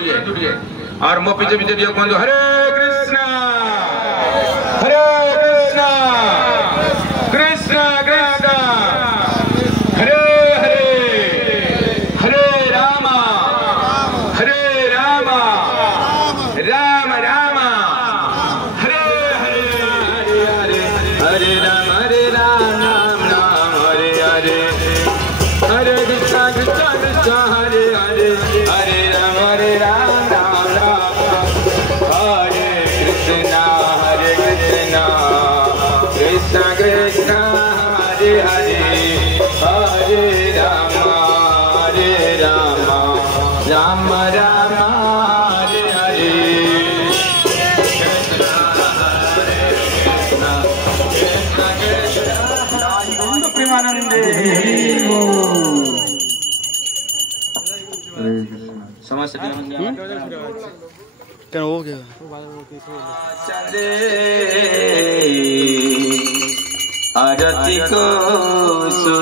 और मो पीछे पीछे दियो कहूँ हरे कृष्णा हरे कृष्णा कृष्णा कृष्णा हरे हरे हरे रामा राम राम हरे हरे हरे राम राम राम हरे हरे हरे कृष्णा कृष्णा कृष्णा हरे हरे हरे राम राम राम हरे कृष्णा कृष्णा कृष्णा हरे हरे हरे राम राम राम हरे हरे प्रेमानंदे समझ क्या हो गया चले आरती को सो